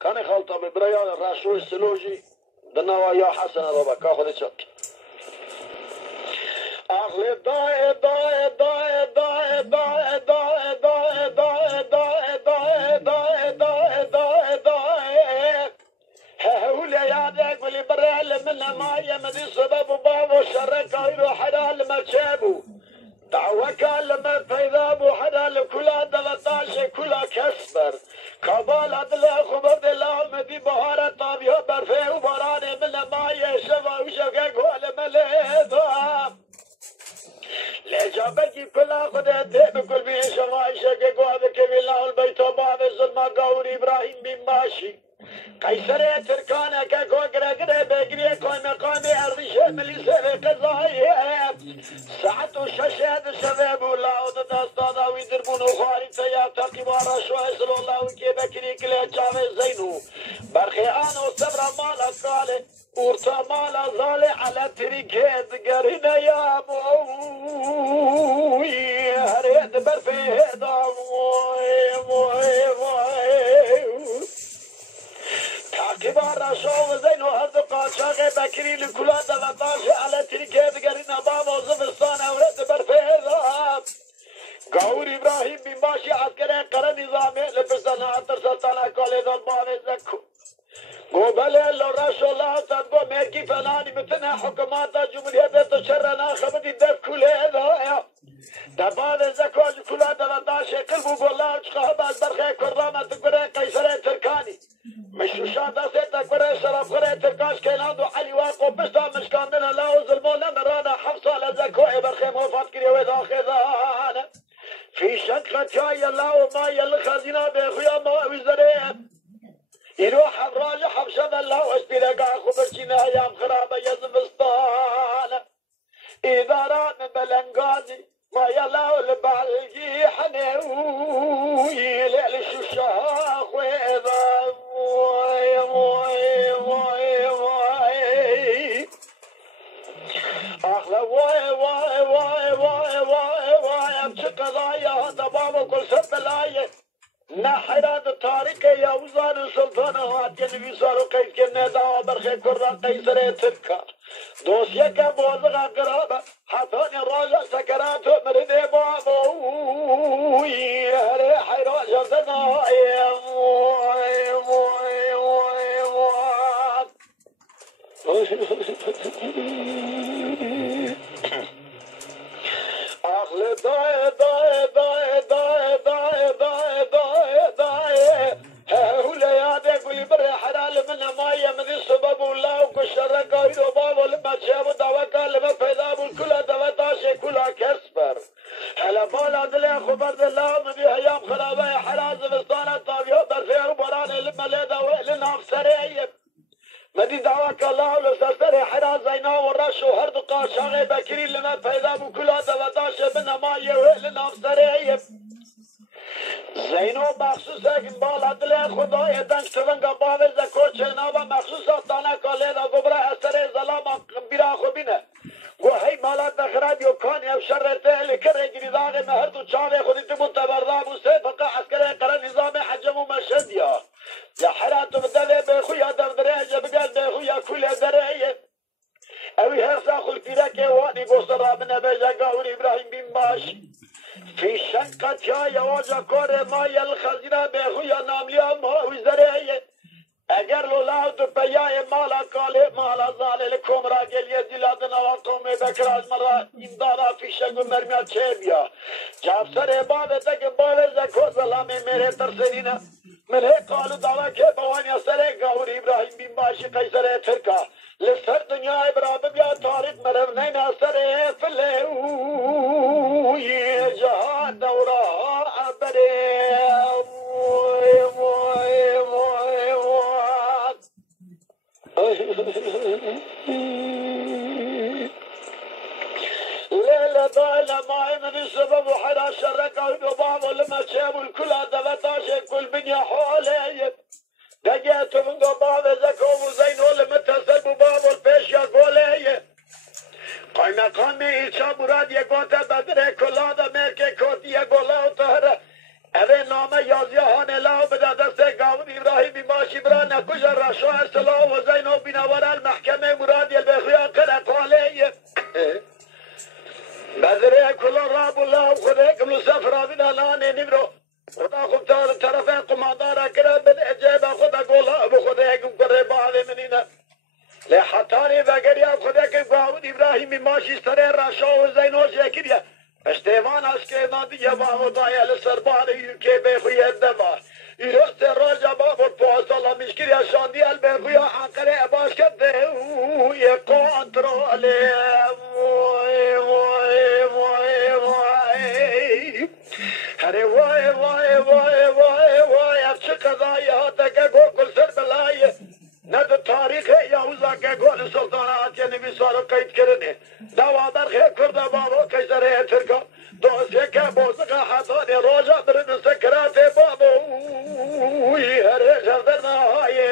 كان خلطة ببريان الراشو السلوجي دنوا يا حسن ربا كاخذ شك أغلي داي داي داي داي داي داي داي داي داي داي داي داي داي داي هولي يا ذاك واللي برال من ما يمدي سبب بابو شرك يروح حلال ما تشابو دعوة كلمة فيذاب حلال كلها 13 كلها كسبر كابال عدل خبر دلال مدي بهارة طابية برفي وبراني من ما يشفى وشكك ولا مليضا لجابك كلها خدته بكل بيشفى وشكك وهذا كبير البيت وبعض الظلمة قول إبراهيم بن ماشي قيصر تركانا كاكو قرقرة بقرية كوي مقامي أرضي شامل يسافي قضايا ساعة وشاشات الشباب والله وتداستادا ويدربون وخاري تياب تقيبارا شو يسر الله وكيبا كريك لأجامي زينو برخي آنو صبر مالا قالي ورطا مالا ظالي على تريكيت قرينا يا موي هريت برفي هدا موي موي موي كبار رشاو زينو هذا قاشاق بكري لكلا 13 على تركيب قرينا بابا وزفستان أورد برفيضا قاور إبراهيم بن باشي عسكري قرى نظامي لبسنا عطر سلطانة قولي ذا البابي زكو قوبالي اللو رشو الله تدقو ميركي فلاني مثنى حكومات جمهورية تشرنا خبتي دف كله ذا دبابي زكو كلا 13 قلبو قولا وشخاب البرخي كرامة تقري قيصري تركاني مشوشاتا سيتا قري شرف قري تركاش كيلاندو علي واقو بشتا مشكاندنا لاو ظلمونا مرانا حفصة لزكوئي برخي موفات كريا ويداخذانا في شنقة جاية لاو مايا الخزينة بيخويا ما وزريه يروح الراجع حبشة الله اشبيلك اخو برشينا ايام خرابة يزمستان ادارات من بلنغازي ما يلاو البالجي حنوي ليل الشوشاخ وإذا موي موي موي موي أخلا واي واي واي واي واي واي أمشي قضايا هذا بابا كل سب الآية نحرات التاريخ يا وزان السلطان هات ينبي صاروا قيس كنا دعوة برخي كرة قيسر تركا دوسيا كبوزغا قرابة حطاني الراجع سكراته مرده بابو يا حراجة زنا يا موي موي موي أخلي داي داي داي داي داي داي داي داي هولا يا ديك واللي بري حلال منها مايا من السبب والله وكشر قايد وبابا لما تشابوا دواكا لما فيذابوا كلها 13 كلها كسبر هلا بالا دلي خبر دلها من ايام خرابة حلاز بستانة طابيو برفير وبراني لما ليدا وإلنا بسرية مدي دعواك الله ولسستري حراز زينا ورشو هرد قاشاغي بكري لما فيذابوا كلها 13 منها مايا وإلنا بسرية زينو مخصوص اگه بالا دل خدای دنگ تونگا باور زکو چنابا مخصوص آتانه کالیدا گبرا اثر زلاما بیرا خوبینه گو هی مالات نخراب یو کانی او شرطه لکره گریداغ مهر تو چاوه خودی تبون تبرداب و سیفقا عسکره قرار نظام حجم و مشهد یا حراتو بدله بخویا دردره بگل بخویا کل دره اوی هرسا خلقیره وانی گوستر رابنه بجا قاور ابراهیم بین باش في شنقة يا واجا كوري مايا الخزينة بخويا نامليا ما وزرية اگر لو لاو تو بياي مالا قالي مالا ظالي لكم راجل يزيلادنا وقومي بكراج مرة امدادا في شنق مرميا چيبيا جاب سر بابه تك بابه زكو سلامي میرے ترسلينا من هيك قالوا دعوة كي بوانيا سر قاور ابراهيم بن باشي قيصر تركا لسر دنيا ابراهيم يا طارق مرم نينا سر فلو جهاد دورا عبري موي موي موي ليلة ضايلة معي من السبب وحدا شركة وبابا لما شابوا الكل دفتاشي كل بنيا حوالي دقيت من بابا زكو وزينو لما تسبوا بابا البيش يا قولي قايمة قامي إيشا مراد يقوتا بدره كلادا ميركي كوتي يقولا وطهره اوه نام یازیه هانه لاو بده دسته قاون ابراهیم باشی برای نکوش رشوه سلام و زین و بیناور المحکمه مرادی البخویا قد قاله بذره کلا راب الله خدا کملو سفر بنا لانه نبرو خدا خوب طرف قماندارا کرد بده اجابه خدا قولا بخدا کم کرده بعض منینا لحتانی بگریا خدا که باود ابراهیم ماشی سره رشا و زینوش یکیه اشتیوان از که نادیه باود دایل سرباری که بخوی دما ایرست راجع بابا پاسالا مشکلی شاندی البخویا حقره باش کرده یه کنترله هره وای وای وای وای وای اب چه قضایی ها تکه گو کل سر بلایه نه تو تاریخ یهوزا که گول سلطانات یا نویسارو قید کرده دوادر خیل کرده بابا کشتره ترکا دوسته که بوزقا حسانی روژا برد سکرات بابا هره شردر نهایی